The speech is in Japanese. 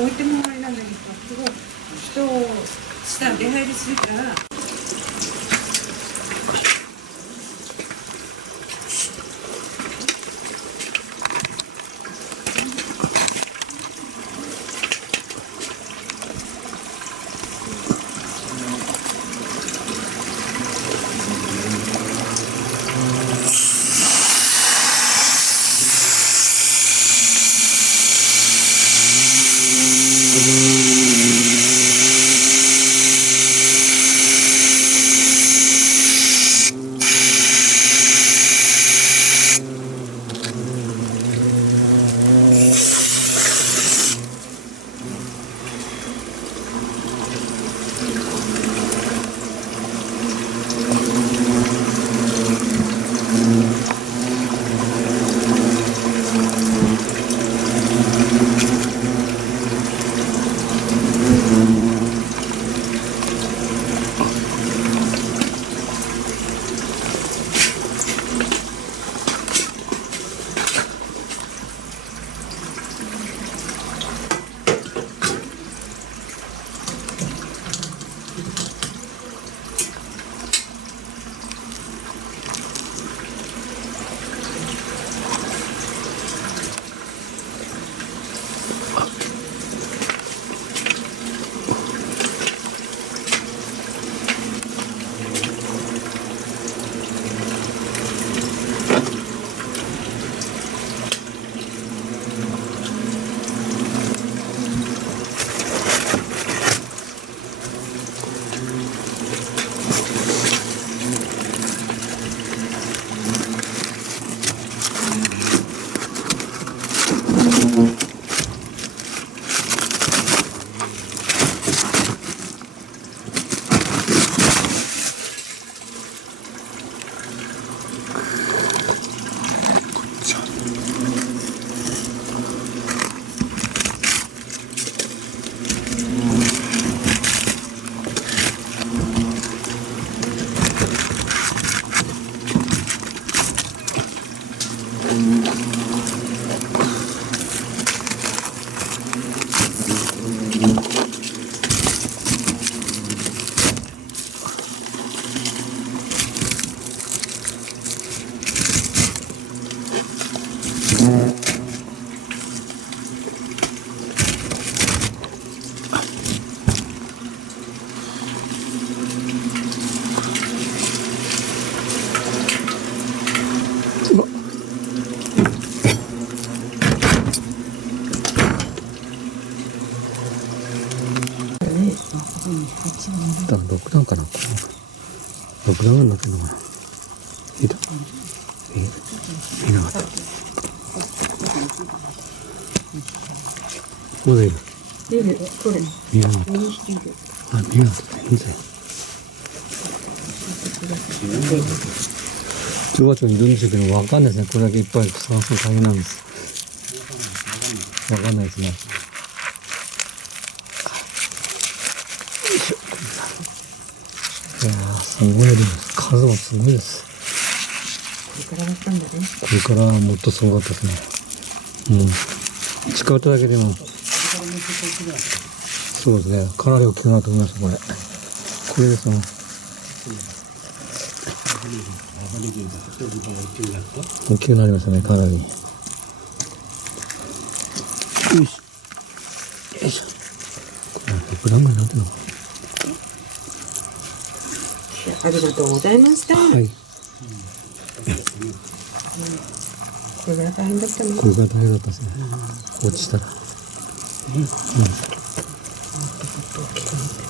置いてもあれなんだけど、すごい人したら出入りするから。多分6段かな。6段になってるのかな。見た？見なかった。まだいる。出る、これ。見なかった。見している。あ、見なかった。見たよ。中和町にいるんですけど、わかんないですね。これだけいっぱい探すの大変なんです。わかんないですね。いやー、すごいです。数はすごいです。これからだったんだね。これからもっとすごかったですね。近寄っただけでも。そうですね。かなり大きくなると思います、これ。これですね。大きくなりましたね、かなり。よいしょ。よいしょ。これ、6段ぐらいになってるのかな。ありがとうございました。はい。これが大変だったね。これが大変だったですね。落ちたら。もっと大きくなってた。